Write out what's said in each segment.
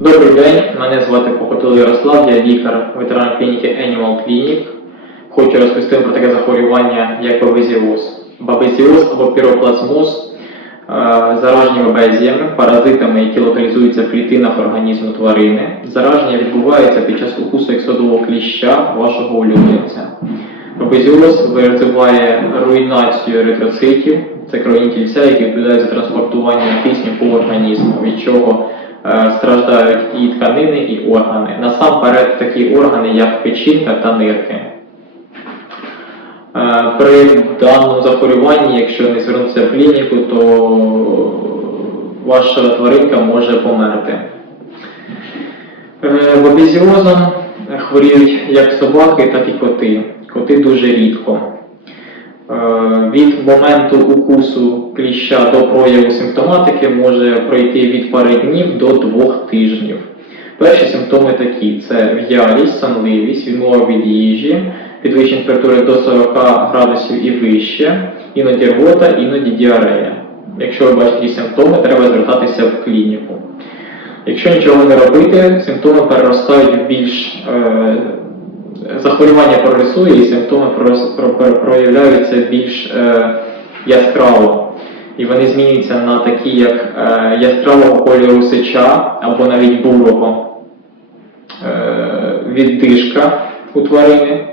Добрий день, мене звати Покотило Ярослав, я лікар ветеран клініки Animal Clinic. Хочу розповісти про таке захворювання, як бабезіоз. Бабезіоз або піроплазмоз е, заражені бабезіями, паразитами, які локалізуються в клітинах організму тварини. Зараження відбувається під час укусу ексодового кліща вашого улюбленця. Бабезіоз визиває руйнацію еритроцитів, це кровні тільця, які відповідають за транспортування кисню по організму, від чого страждають і тканини, і органи. Насамперед такі органи, як печінка та нирки. Е, При даному захворюванні, якщо не звернутися в клініку, то ваша тваринка може померти. Е, Бабезіозом хворіють як собаки, так і коти. Коти дуже рідко. Е, Від моменту укусу кліща до прояву симптоматики може пройти від пари днів до двох тижнів. Перші симптоми такі: це в'ялість, сонливість, відмова від їжі, підвищення температури до 40 градусів і вище, іноді рвота, іноді діарея. Якщо ви бачите такі симптоми, треба звертатися в клініку. Якщо нічого не робити, симптоми переростають в більш е, захворювання прогресує і симптоми проявляються більш е, яскраво. І вони змінюються на такі, як е, яскравого кольору сеча або навіть бурого е, віддишка у тварини.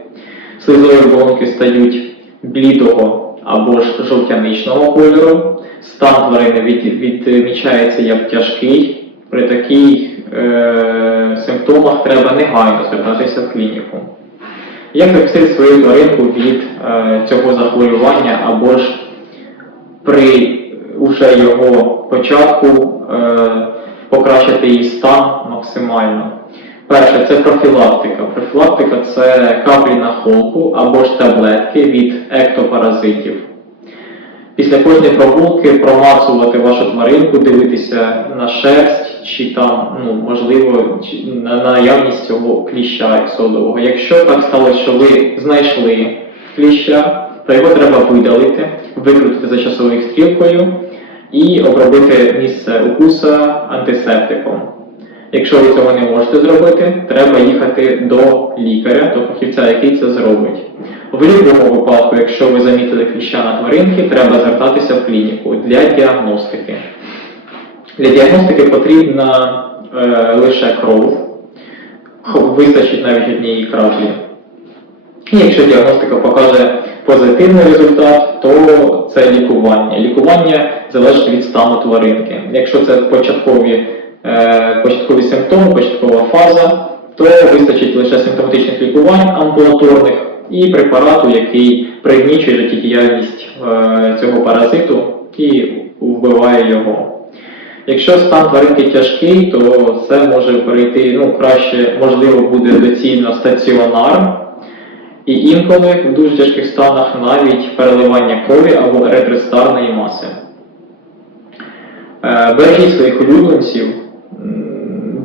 Слизові оболонки стають блідого або ж жовтяничного кольору. Стан тварини від, відмічається як тяжкий. При таких е, симптомах треба негайно звертатися в клініку. Як захистити свою тваринку від е, цього захворювання або ж при уже його початку е, покращити її стан максимально? Перше, це профілактика. Профілактика це каплі на холку або ж таблетки від ектопаразитів. Після кожної прогулки промацувати вашу тваринку, дивитися на шерсть, чи там, ну, можливо, на на наявність цього кліща ексодового. Якщо так сталося, що ви знайшли кліща, то його треба видалити, викрутити за часовою стрілкою і обробити місце укуса антисептиком. Якщо ви цього не можете зробити, треба їхати до лікаря, до фахівця, який це зробить. В будь-якому випадку, якщо ви замітили кліща на тваринки, треба звертатися в клініку для діагностики. Для діагностики потрібна е, лише кров, вистачить навіть однієї краплі. І якщо діагностика покаже позитивний результат, то це лікування. Лікування залежить від стану тваринки. Якщо це початкові, е, початкові симптоми, початкова фаза, то вистачить лише симптоматичних лікувань амбулаторних і препарату, який пригнічує життєдіяльність е, цього паразиту і вбиває його. Якщо стан тваринки тяжкий, то це може перейти, ну краще, можливо, буде доцільно стаціонар, і інколи в дуже тяжких станах навіть переливання крові або еритростарної маси. Е, Бережіть своїх улюбленців,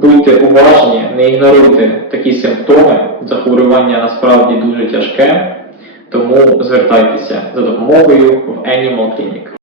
будьте уважні, не ігноруйте такі симптоми. Захворювання насправді дуже тяжке, тому звертайтеся за допомогою в Animal Clinic.